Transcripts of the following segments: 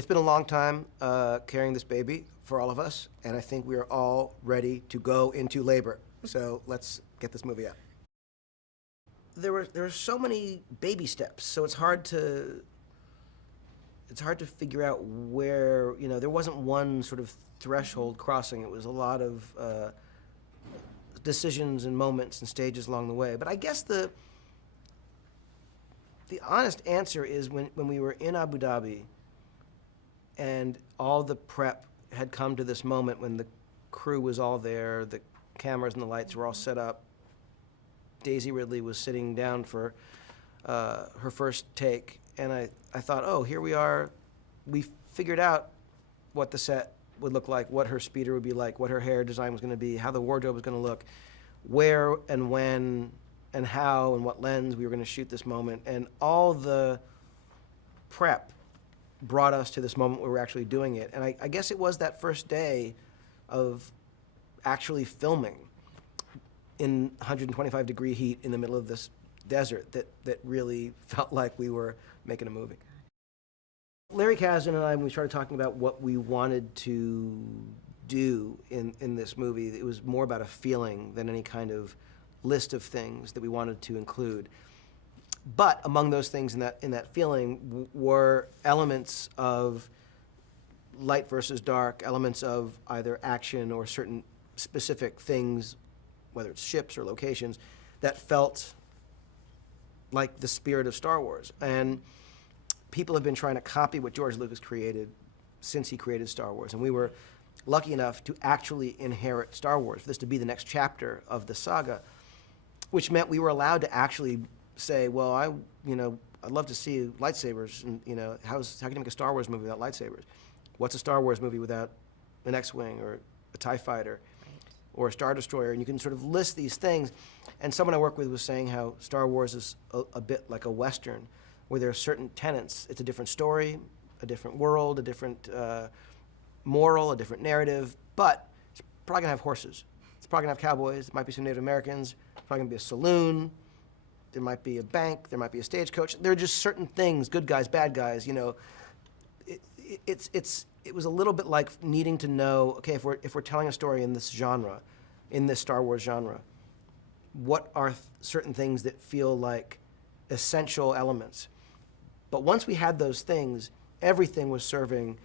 It's been a long time carrying this baby for all of us, and I think we are all ready to go into labor. So let's get this movie out. There were so many baby steps, so it's hard to figure out where, there wasn't one sort of threshold crossing. It was a lot of decisions and moments and stages along the way. But I guess the honest answer is when we were in Abu Dhabi and all the prep had come to this moment when the crew was all there, the cameras and the lights were all set up. Daisy Ridley was sitting down for her first take, and I thought, oh, here we are. We figured out what the set would look like, what her speeder would be like, what her hair design was going to be, how the wardrobe was going to look, where and when and how and what lens we were going to shoot this moment. And all the prep brought us to this moment where we're actually doing it. And I guess it was that first day of actually filming in 125-degree heat in the middle of this desert that really felt like we were making a movie. Larry Kasdan and I, when we started talking about what we wanted to do in this movie, it was more about a feeling than any kind of list of things that we wanted to include. But among those things in that feeling were elements of light versus dark, elements of either action or certain specific things, whether it's ships or locations, that felt like the spirit of Star Wars. And people have been trying to copy what George Lucas created since he created Star Wars. And we were lucky enough to actually inherit Star Wars, for this to be the next chapter of the saga, which meant we were allowed to actually say, well, I'd love to see lightsabers, and how can you make a Star Wars movie without lightsabers? What's a Star Wars movie without an X-Wing or a TIE fighter or a Star Destroyer? And you can sort of list these things. And someone I work with was saying how Star Wars is a bit like a Western, where there are certain tenets. It's a different story, a different world, a different moral, a different narrative, but it's probably gonna have horses. It's probably gonna have cowboys. It might be some Native Americans. It's probably gonna be a saloon. There might be a bank. There might be a stagecoach. There are just certain things, good guys, bad guys. It was a little bit like needing to know, okay, if we're telling a story in this genre, in this Star Wars genre, what are certain things that feel like essential elements? But once we had those things, everything was serving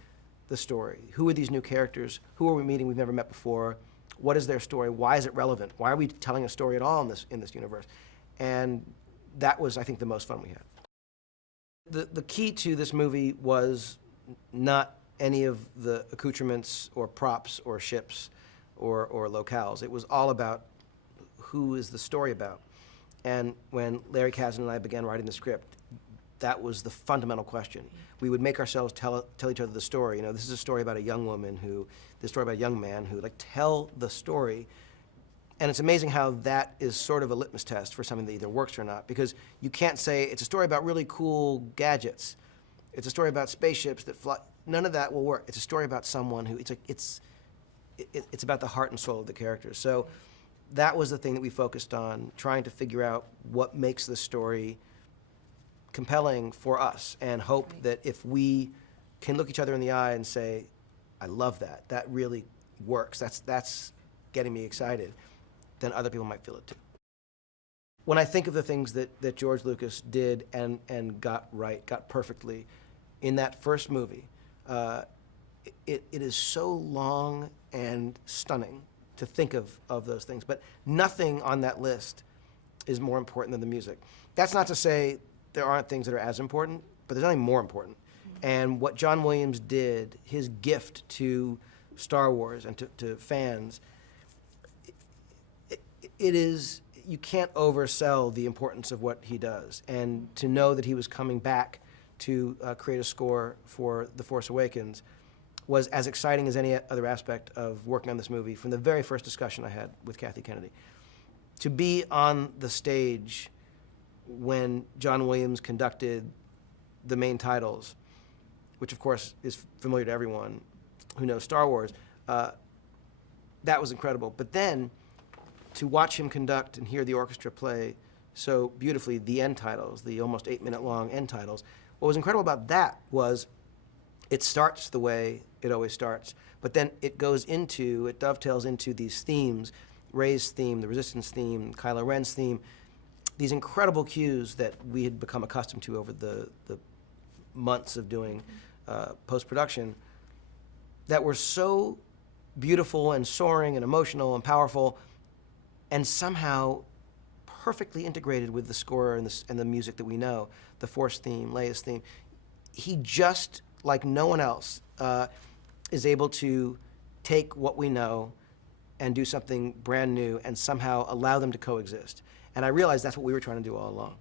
the story. Who are these new characters? Who are we meeting we've never met before? What is their story? Why is it relevant? Why are we telling a story at all in this universe? And that was, I think, the most fun we had. The key to this movie was not any of the accoutrements or props or ships or locales. It was all about who is the story about. And when Larry Kasdan and I began writing the script, that was the fundamental question. We would make ourselves tell each other the story. This is a story about a young woman this story about a young man who, tell the story. And it's amazing how that is sort of a litmus test for something that either works or not, because you can't say it's a story about really cool gadgets. It's a story about spaceships that fly. None of that will work. It's a story about someone who, it's about the heart and soul of the characters. So that was the thing that we focused on, trying to figure out what makes the story compelling for us, and hope that if we can look each other in the eye and say, I love that, that really works, that's getting me excited, then other people might feel it too. When I think of the things that George Lucas did and got right, got perfectly in that first movie, it is so long and stunning to think of those things, but nothing on that list is more important than the music. That's not to say there aren't things that are as important, but there's nothing more important. And what John Williams did, his gift to Star Wars and to fans, it is, you can't oversell the importance of what he does. And to know that he was coming back to create a score for The Force Awakens was as exciting as any other aspect of working on this movie from the very first discussion I had with Kathy Kennedy. To be on the stage when John Williams conducted the main titles, which of course is familiar to everyone who knows Star Wars, that was incredible. But then to watch him conduct and hear the orchestra play so beautifully the end titles, the almost 8-minute long end titles, what was incredible about that was it starts the way it always starts, but then it dovetails into these themes, Rey's theme, the Resistance theme, Kylo Ren's theme, these incredible cues that we had become accustomed to over the months of doing post-production that were so beautiful and soaring and emotional and powerful, and somehow perfectly integrated with the score and the music that we know, the Force theme, Leia's theme. He just, like no one else, is able to take what we know and do something brand new and somehow allow them to coexist. And I realized that's what we were trying to do all along.